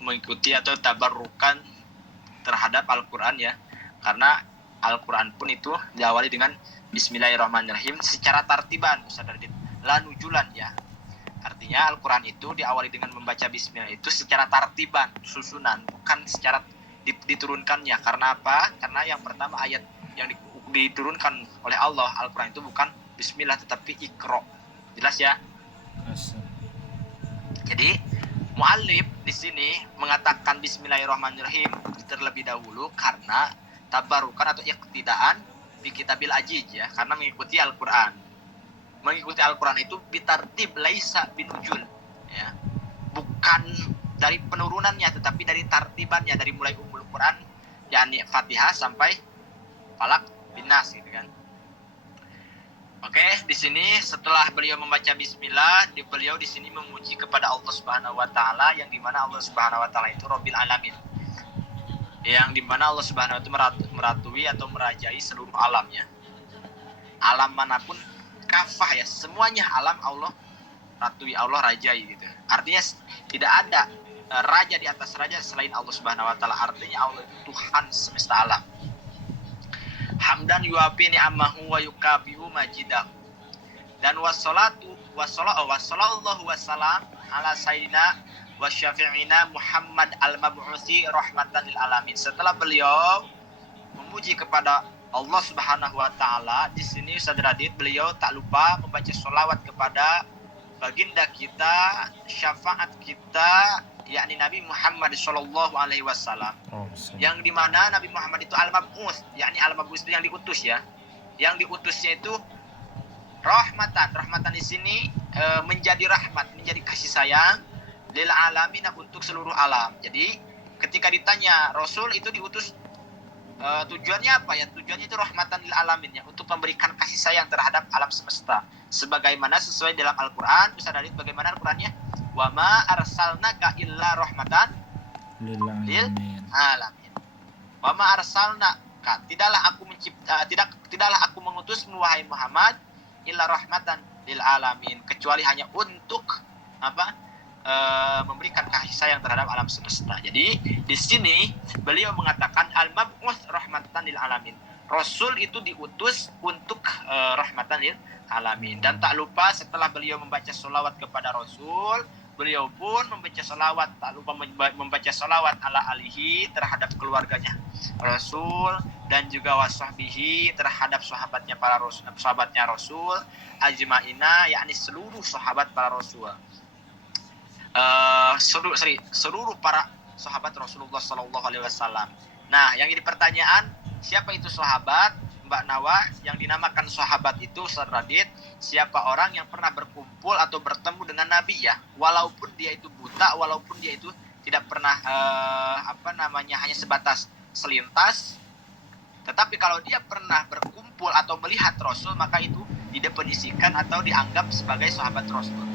mengikuti atau tabarrukan terhadap Al-Quran ya, karena Al-Quran pun itu diawali dengan Bismillahirrahmanirrahim secara tartiban, Ustaz Radit, la nujulan ya. Artinya Al-Quran itu diawali dengan membaca Bismillah itu secara tartiban, susunan, bukan secara diturunkannya. Karena apa? Karena yang pertama ayat yang diturunkan oleh Allah Al-Quran itu bukan Bismillah tetapi Iqra. Jelas ya? Jadi mu'allif di sini mengatakan Bismillahirrahmanirrahim terlebih dahulu karena tabarukan atau iqtidaan bi kitabil ajiz ya, karena mengikuti Al-Quran. Mengikuti Al-Quran itu bitartib laisa binujul ya. Bukan dari penurunannya tetapi dari tartibannya, dari mulai Ummul Quran yakni Fatihah sampai Falak bin Nas gitu kan. Oke, di sini setelah beliau membaca bismillah, beliau di sini memuji kepada Allah Subhanahu wa taala yang dimana Allah Subhanahu wa taala itu Rabbil Alamin. Yang dimana Allah Subhanahu wa taala meratui atau merajai seluruh alamnya. Alam manapun kafah ya, semuanya alam Allah ratui, Allah rajai gitu. Artinya tidak ada raja di atas raja selain Allah Subhanahu wa taala. Artinya Allah itu Tuhan semesta alam. Hamdan yuafi ni'amahu wa yukabihu majidahu. Dan wassalatu wassallallahu wassalam ala sayyidina wa syafi'ina Muhammad al-mab'uthi rahmatan lil alamin. Setelah beliau memuji kepada Allah Subhanahu wa taala, di sini Ustaz Radit beliau tak lupa membaca sholawat kepada baginda kita, syafaat kita, yakni Nabi Muhammad sallallahu alaihi wasallam. Yang dimana Nabi Muhammad itu al-mab'uts, yakni al-mab'uts itu yang diutus ya. Yang diutusnya itu rahmatan di sini menjadi rahmat, menjadi kasih sayang lil alamin, untuk seluruh alam. Jadi ketika ditanya Rasul itu diutus tujuannya apa ya? Tujuannya itu rahmatan lil alamin ya, untuk memberikan kasih sayang terhadap alam semesta. Sebagaimana sesuai dalam Al-Qur'an, bisa dari bagaimana Al-Qur'annya? Wa ma arsalnaka illa rahmatan lil alamin. Wa ma arsalnaka, tidaklah aku mengutusmu wahai Muhammad illa rahmatan lil alamin, kecuali hanya untuk apa? Memberikan kasih sayang terhadap alam semesta. Jadi di sini beliau mengatakan al-mab'uts rahmatan lil alamin. Rasul itu diutus untuk rahmatan lil alamin. Dan tak lupa setelah beliau membaca sholawat kepada Rasul, beliau pun membaca sholawat, tak lupa membaca sholawat ala alihi terhadap keluarganya Rasul, dan juga wasahbihi terhadap sahabatnya para Rasul, sahabatnya Rasul ajma'ina, yakni seluruh sahabat para Rasul. Seluruh para sahabat Rasulullah Sallallahu Alaihi Wasallam. Nah, yang jadi pertanyaan, siapa itu sahabat, Mbak Nawa? Yang dinamakan sahabat itu, Ustaz Radit, siapa orang yang pernah berkumpul atau bertemu dengan Nabi ya, walaupun dia itu buta, walaupun dia itu tidak pernah hanya sebatas selintas, tetapi kalau dia pernah berkumpul atau melihat Rasul, maka itu didefinisikan atau dianggap sebagai sahabat Rasul.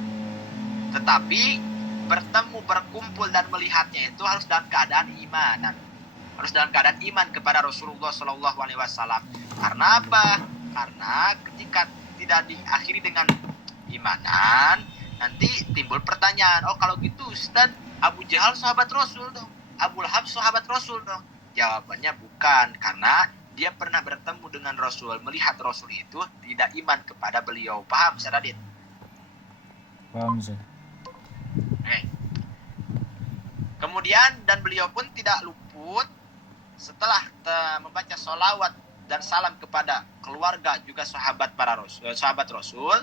Tetapi bertemu, berkumpul dan melihatnya itu harus dalam keadaan imanan, harus dalam keadaan iman kepada Rasulullah Shallallahu Alaihi Wasallam. Karena apa? Karena ketika tidak diakhiri dengan imanan, nanti timbul pertanyaan, oh kalau gitu Ustaz, Abu Jahal sahabat Rasul dong, Abu Lahab sahabat Rasul dong. Jawabannya bukan, karena dia pernah bertemu dengan Rasul, melihat Rasul itu tidak iman kepada beliau. Paham Ustaz Radit? Paham Ustaz. Kemudian dan beliau pun tidak luput setelah membaca sholawat dan salam kepada keluarga juga sahabat Rasul,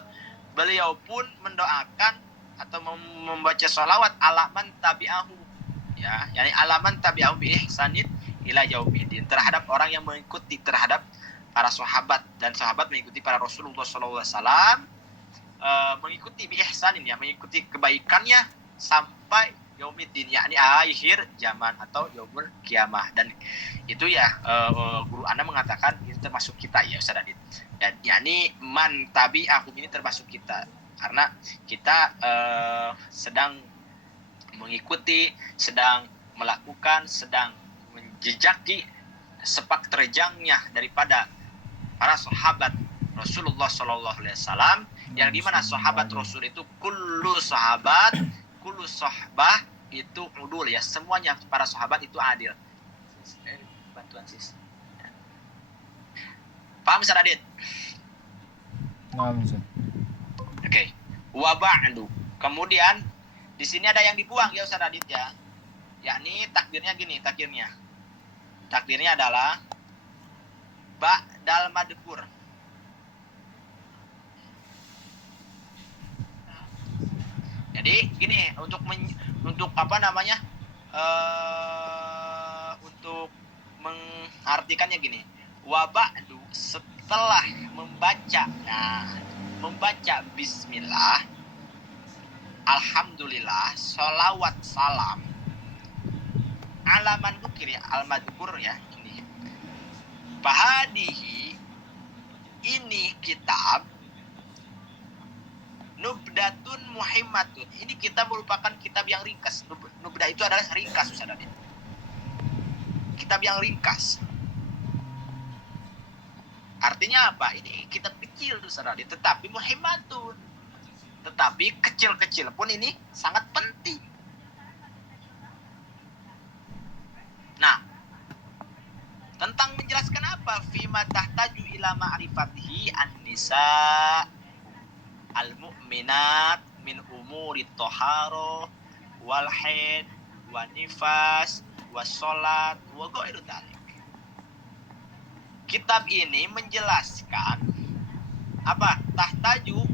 beliau pun mendoakan atau membaca sholawat alaman tabi'ahu ya, yakni alaman tabi'ahu bi ihsanin ila yaumiddin, terhadap orang yang mengikuti terhadap para sahabat, dan sahabat mengikuti para Rasulullah sallallahu alaihi wasallam, mengikuti bi ihsanin ya, mengikuti kebaikannya sampai yaumiddin, yakni akhir zaman atau yaumul kiamah. Dan itu ya guru Anda mengatakan itu termasuk kita ya Ustaz Adit. Dan yakni man tabi'ahum ini termasuk kita, karena kita sedang mengikuti, sedang melakukan, sedang menjejaki sepak terjangnya daripada para sahabat Rasulullah Sallallahu Alaihi Wasallam, yang dimana sahabat Rasul itu kullu sahabat, kullu sahbah itu udul ya, semuanya para sahabat itu adil. Bantuan sis. Paham Ustaz Adit? Naam Ustaz. Oke. Wa ba'du. Kemudian di sini ada yang dibuang ya Ustaz Adit ya. Yakni takdirnya gini, takdirnya. Takdirnya adalah ba'dal madkur. Jadi gini, untuk apa namanya? Untuk mengartikannya gini. Wa ba'du, setelah membaca. Nah, membaca bismillah, alhamdulillah, sholawat salam alaman dukir ya, al-madkur ya, ini bahadihi, ini kitab nubdatun muhimmatun, ini kita merupakan kitab yang ringkas. Nubda itu adalah ringkas Ustaz Adit. Kitab yang ringkas artinya apa? Ini kitab kecil Ustaz Adit, tetapi muhimmatun, tetapi kecil-kecil pun ini sangat penting. Nah, tentang menjelaskan apa? Fima tahtaju ila ma'rifatihi an-nisa al-mu'minat min umuri toharo wal haid wa nifas wa sholat wa ghairu dzalik. Kitab ini menjelaskan apa? Tahtaju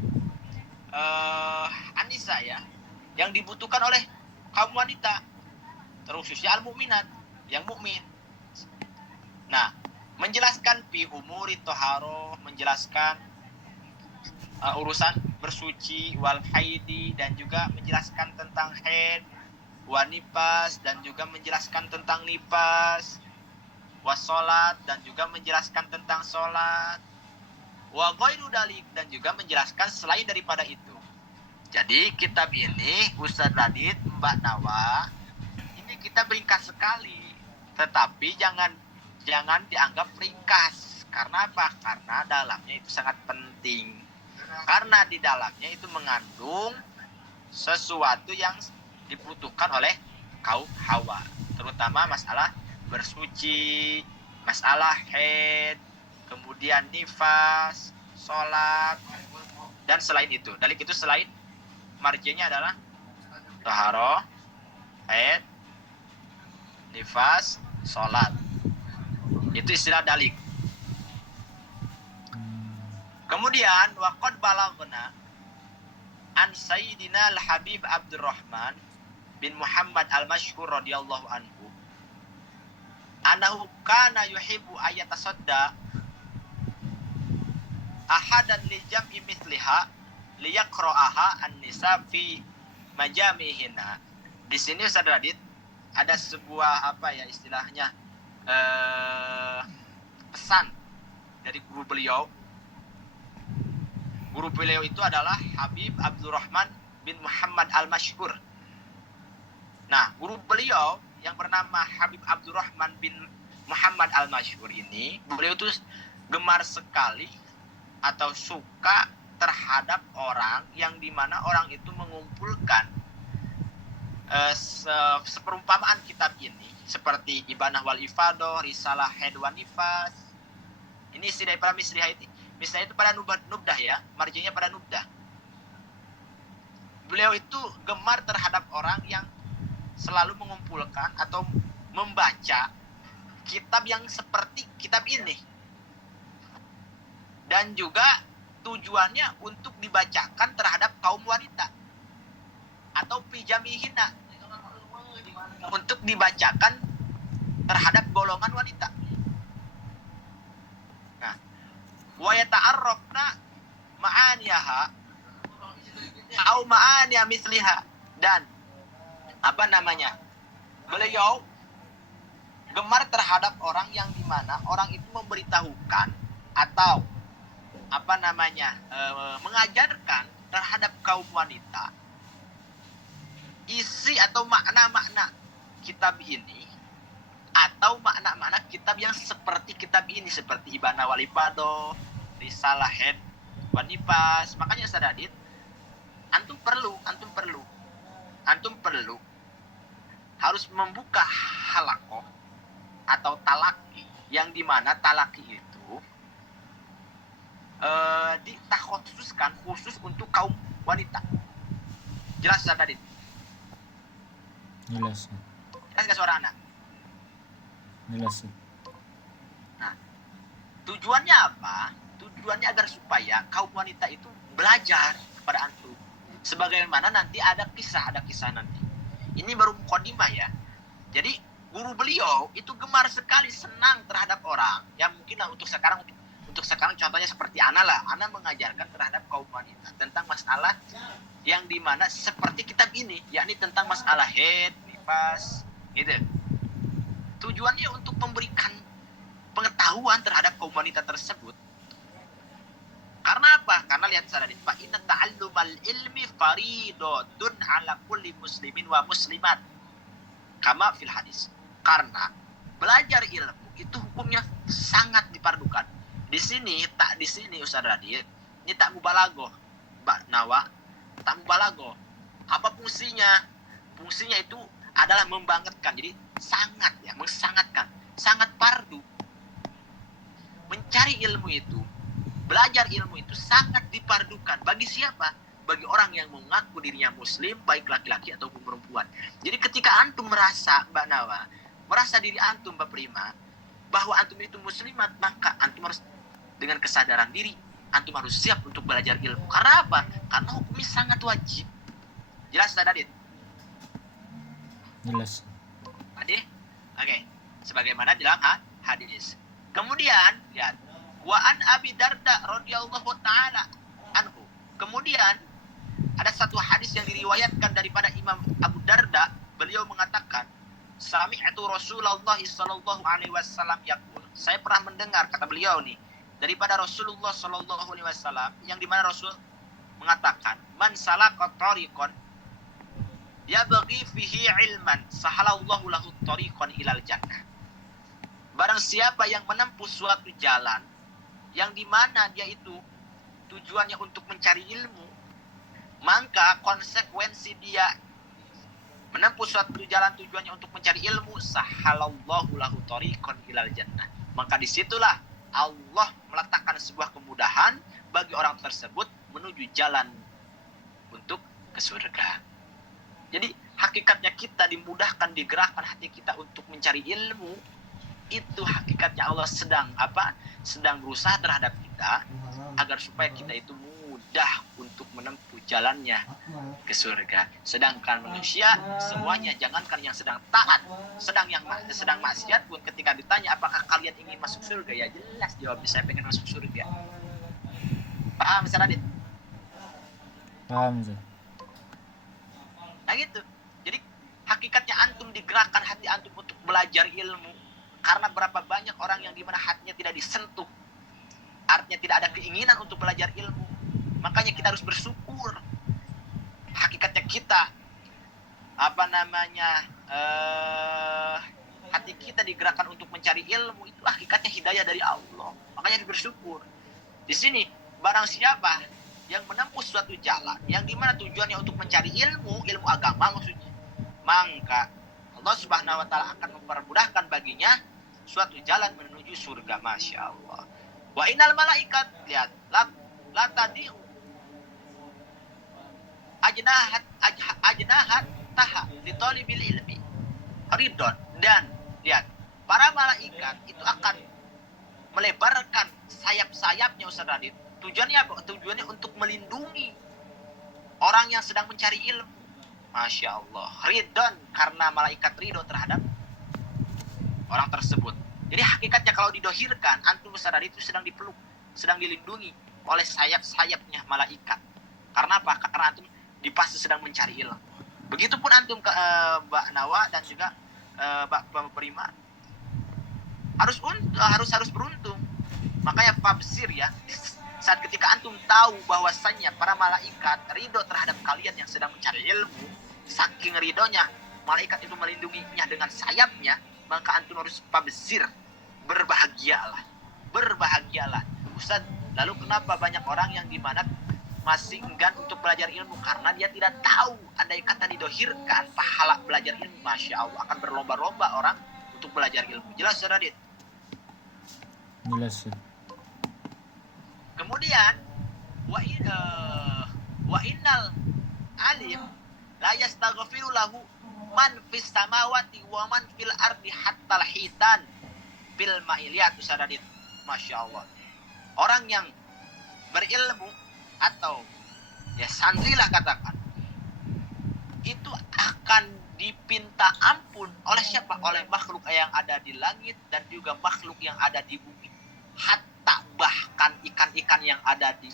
an-nisa ya, yang dibutuhkan oleh kaum wanita, terkhususnya al-mu'minat, yang mukmin. Nah, menjelaskan fi umuri toharo, menjelaskan urusan bersuci, wal haidi, dan juga menjelaskan tentang haid, wa nifas, dan juga menjelaskan tentang nifas, wa sholat, dan juga menjelaskan tentang sholat, wa ghairu dalik, dan juga menjelaskan selain daripada itu. Jadi kitab ini Ustaz Radit, Mbak Nawa, ini kita ringkas sekali. Tetapi jangan dianggap ringkas. Karena apa? Karena dalamnya itu sangat penting. Karena di dalamnya itu mengandung sesuatu yang dibutuhkan oleh kaum Hawa, terutama masalah bersuci, masalah haid, kemudian nifas, sholat, dan selain itu. Dalik itu selain marjinya adalah taharah, haid, nifas, sholat. Itu istilah dalik. Kemudian waqad balaghna an Sayyidina Al-Habib Abdurrahman bin Muhammad Al-Mashhur radhiyallahu anhu annahu kana yuhibbu ayatasadda ahadan li jam'i mithliha liyaqra'aha an-nisa fi majamihina. Di sini Ustaz Radit ada sebuah apa ya istilahnya pesan dari guru beliau. Guru beliau itu adalah Habib Abdurrahman bin Muhammad Al-Mashhur. Nah, guru beliau yang bernama Habib Abdurrahman bin Muhammad Al-Mashhur ini, beliau itu gemar sekali atau suka terhadap orang yang dimana orang itu mengumpulkan seperumpamaan kitab ini seperti Ibanah wal Ifadah, Risalah Haid wa Nifas. Ini isi daripada Misriyah itu. Misriyah itu pada nubdah ya, marjinya pada nubdah. Beliau itu gemar terhadap orang yang selalu mengumpulkan atau membaca kitab yang seperti kitab ini. Dan juga tujuannya untuk dibacakan terhadap kaum wanita atau pijamihina, untuk dibacakan terhadap golongan wanita. Nah, wa yata'arrafna ma'aniyaha au ma'aniya misliha, dan apa namanya? Beliau gemar terhadap orang yang dimana orang itu memberitahukan atau apa namanya mengajarkan terhadap kaum wanita isi atau makna-makna kitab ini atau makna-makna kitab yang seperti kitab ini, seperti Ibanah wal Ifadah, Risalah Haid wa Nifas. Makanya Ustaz Adit, antum perlu harus membuka halakoh atau talaki, yang dimana talaki itu ditakhususkan khusus untuk kaum wanita. Jelas Ustaz Adit? Jelas. Jelas gak suara anak? Jelas. Nah, tujuannya apa? Tujuannya agar supaya kaum wanita itu belajar kepada antum. Sebagaimana nanti ada kisah nanti. Ini baru mukadimah ya. Jadi guru beliau itu gemar sekali, senang terhadap orang. Ya mungkin lah untuk sekarang contohnya seperti Ana lah. Ana mengajarkan terhadap kaum wanita tentang masalah yang dimana seperti kitab ini, yakni tentang masalah haid, nifas, gitu. Tujuannya untuk memberikan pengetahuan terhadap kaum wanita tersebut. Karena apa? Karena lihat saudara, fa inna ta'allumal ilmi faridatun ala kulli muslimin wa muslimat. Kama fil hadis. Karena belajar ilmu itu hukumnya sangat dipardukan. Di sini Ustaz Radit, ini tak mubalaghah. Mbak Nawa, tak mubalaghah. Apa fungsinya? Fungsinya itu adalah membangkitkan. Jadi sangat ya, mensangatkan, sangat pardu. Mencari ilmu itu, belajar ilmu itu sangat dipardukan. Bagi siapa? Bagi orang yang mengaku dirinya muslim, baik laki-laki ataupun perempuan. Jadi ketika antum merasa, Mbak Nawa, merasa diri antum, Mbak Prima, bahwa antum itu muslimat, maka antum harus dengan kesadaran diri, antum harus siap untuk belajar ilmu. Karena apa? Karena hukumnya sangat wajib. Jelas, Ustaz Adit? Jelas. Adit? Oke. Sebagaimana dalam hadis. Kemudian, lihat. Wa an Abi Darda radhiyallahu taala anhu. Kemudian ada satu hadis yang diriwayatkan daripada Imam Abu Darda, beliau mengatakan, sami'tu Rasulullah sallallahu alaihi wasallam yaqul. Saya pernah mendengar, kata beliau nih, daripada Rasulullah sallallahu alaihi wasallam, yang dimana Rasul mengatakan, man salaka tariqan yabghi fihi ilman sahalallahu lahu tariqan ilal jannah. Barang siapa yang menempuh suatu jalan yang dimana dia itu tujuannya untuk mencari ilmu, maka konsekuensi dia menempuh suatu jalan tujuannya untuk mencari ilmu, sahalallahu lahu tariqan ilal jannah. Maka disitulah Allah meletakkan sebuah kemudahan bagi orang tersebut menuju jalan untuk ke surga. Jadi hakikatnya kita dimudahkan, digerakkan hati kita untuk mencari ilmu. Itu hakikatnya Allah sedang berusaha terhadap kita agar supaya kita itu mudah untuk menempuh jalannya ke surga. Sedangkan manusia semuanya, jangankan yang sedang taat, sedang maksiat pun, ketika ditanya apakah kalian ingin masuk surga, ya jelas jawabnya saya pengen masuk surga. Paham Ustaz Adit? Paham, Ustaz. Nah gitu. Jadi hakikatnya antum digerakkan hati antum untuk belajar ilmu. Karena berapa banyak orang yang dimana hatinya tidak disentuh, artinya tidak ada keinginan untuk belajar ilmu. Makanya kita harus bersyukur. Hakikatnya kita hati kita digerakkan untuk mencari ilmu, itu hakikatnya hidayah dari Allah. Makanya bersyukur. Di sini barang siapa yang menempuh suatu jalan yang dimana tujuannya untuk mencari ilmu agama maksudnya, maka Allah Subhanahu wa taala akan mempermudahkan baginya suatu jalan menuju surga. Masya Allah. Wa innal malaikat, lihat, la tadi'u ajnahat taha li talibil ilmi ridon. Dan lihat, para malaikat itu akan melebarkan sayap-sayapnya, Ustaz Radit. Tujuannya apa? Tujuannya untuk melindungi orang yang sedang mencari ilmu. Masya Allah. Ridon, karena malaikat ridho terhadap orang tersebut. Jadi hakikatnya kalau didohirkan, antum Ustaz Radit itu sedang dipeluk, sedang dilindungi oleh sayap-sayapnya malaikat. Karena apa? Karena antum dipasti sedang mencari ilmu. Begitupun antum Mbak Nawa dan juga Mbak Prima harus beruntung. Makanya pabsir ya, saat ketika antum tahu bahwasannya para malaikat ridho terhadap kalian yang sedang mencari ilmu, saking ridhonya malaikat itu melindunginya dengan sayapnya, maka antum harus pabsir, berbahagialah. Ustaz, lalu kenapa banyak orang yang dimana masih enggan untuk belajar ilmu karena dia tidak tahu. Andai kata didohirkan pahala belajar ilmu, Masya Allah, akan berlomba-lomba orang untuk belajar ilmu. Jelas, Saudara Dit? Jelas, Ustaz. Kemudian wa innal alim la yastaghfiru lahu man fis samawati wa man fil ardi hatta hitan bil ma'iliyat. Saudara Dit, Masya Allah, orang yang berilmu atau ya santri lah katakan, itu akan dipinta ampun oleh siapa? Oleh makhluk yang ada di langit dan juga makhluk yang ada di bumi. Hatta bahkan ikan-ikan yang ada di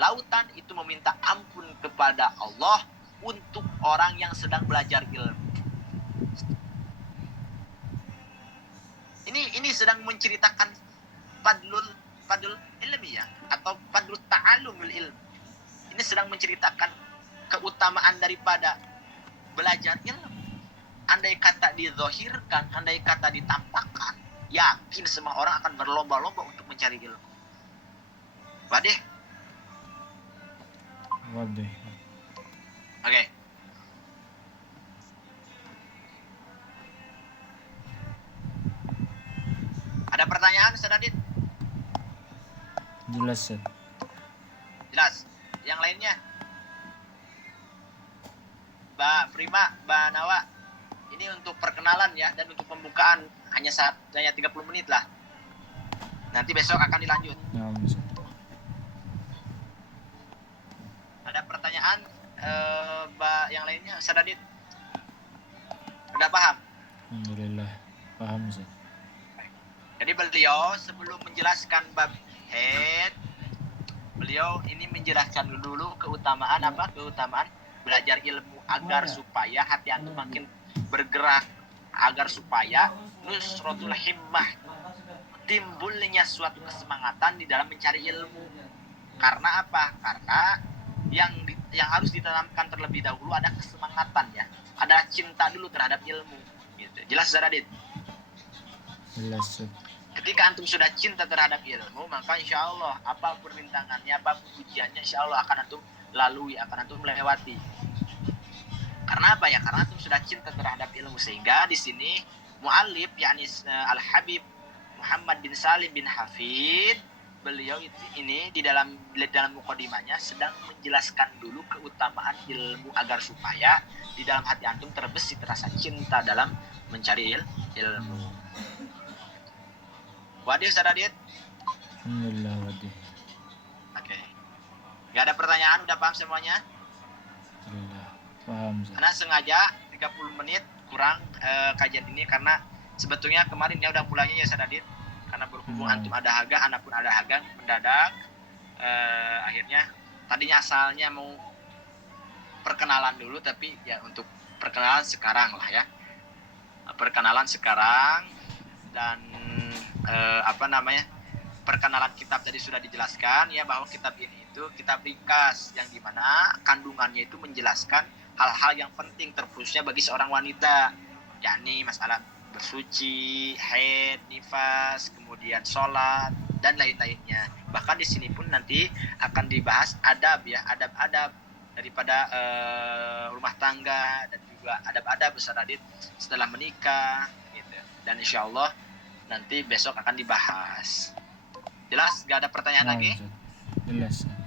lautan itu meminta ampun kepada Allah untuk orang yang sedang belajar ilmu. Ini sedang menceritakan fadlul ilmi ya, atau fadlul ta'allumul ilmi. Ini sedang menceritakan keutamaan daripada belajar ilmu. Andai kata dizohirkan, andai kata ditampakkan, yakin semua orang akan berlomba-lomba untuk mencari ilmu. Wadih. Wadih. Oke. Ada pertanyaan, Saudara Dit? Jelas, Ustaz. Jelas. Yang lainnya? Mbak Prima, Mbak Nawa, ini untuk perkenalan ya, dan untuk pembukaan hanya 30 menit lah. Nanti besok akan dilanjut. Naam, Ustaz. Ada pertanyaan Mbak yang lainnya, Saudara Dit? Udah paham? Alhamdulillah. Paham, Ustaz. Jadi beliau sebelum menjelaskan bab head, beliau ini menjelaskan dulu keutamaan apa? Keutamaan belajar ilmu agar supaya hati antum makin bergerak, agar supaya nusratul himmah, timbulnya suatu kesemangatan di dalam mencari ilmu. Karena apa? Karena yang harus ditanamkan terlebih dahulu ada kesemangatan ya, ada cinta dulu terhadap ilmu. Gitu. Jelas, Saudara Dit? Jelas, Ustaz. Ketika antum sudah cinta terhadap ilmu, maka insya Allah apapun rintangannya, apapun ujiannya, insya Allah akan antum lalui, akan antum melewati. Karena apa ya? Karena antum sudah cinta terhadap ilmu. Sehingga di sini mu'allif, yakni Al-Habib Muhammad bin Salim bin Hafid, beliau ini di dalam mukadimahnya sedang menjelaskan dulu keutamaan ilmu agar supaya di dalam hati antum terbesit rasa cinta dalam mencari ilmu. Wadih, Saudara Dit? Alhamdulillah, wadih. Oke. Gak ada pertanyaan, udah paham semuanya? Alhamdulillah. Paham, Ustaz. Karena sengaja 30 menit kurang kajian ini karena sebetulnya kemarin ya udah mulainya ya, Saudara Dit. Karena berhubung antum ada haga, anak pun ada haga, mendadak akhirnya tadinya asalnya mau perkenalan dulu, tapi ya untuk perkenalan sekarang lah ya. Perkenalan sekarang dan perkenalan kitab tadi sudah dijelaskan ya, bahwa kitab ini itu kitab ringkas yang dimana kandungannya itu menjelaskan hal-hal yang penting terkhususnya bagi seorang wanita, yakni masalah bersuci, haid, nifas, kemudian sholat dan lain-lainnya. Bahkan di sini pun nanti akan dibahas adab ya, adab-adab daripada rumah tangga dan juga adab-adab Saudara Dit setelah menikah gitu. Dan insya Allah nanti besok akan dibahas. Jelas? Gak ada pertanyaan lagi? Ustaz. Jelas, Ustaz.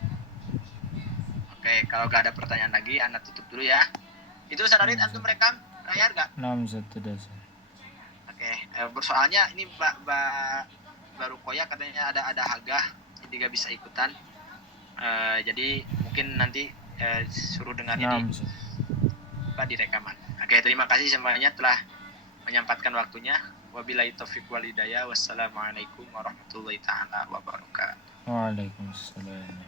Oke, kalau gak ada pertanyaan lagi, Anda tutup dulu ya. Itu Saudara Dit, antum rekam layar gak? Naam, Ustaz. Tidak, Ustaz. Oke, soalnya ini Mbak Rukoya katanya ada hagah, jadi gak bisa ikutan. Jadi mungkin nanti suruh dengarnya Naam, Ustaz. di rekaman. Oke, terima kasih semuanya telah menyempatkan waktunya. Wabillahi taufiq wal hidayah. Wassalamualaikum warahmatullahi taala wabarakatuh. Waalaikumsalam.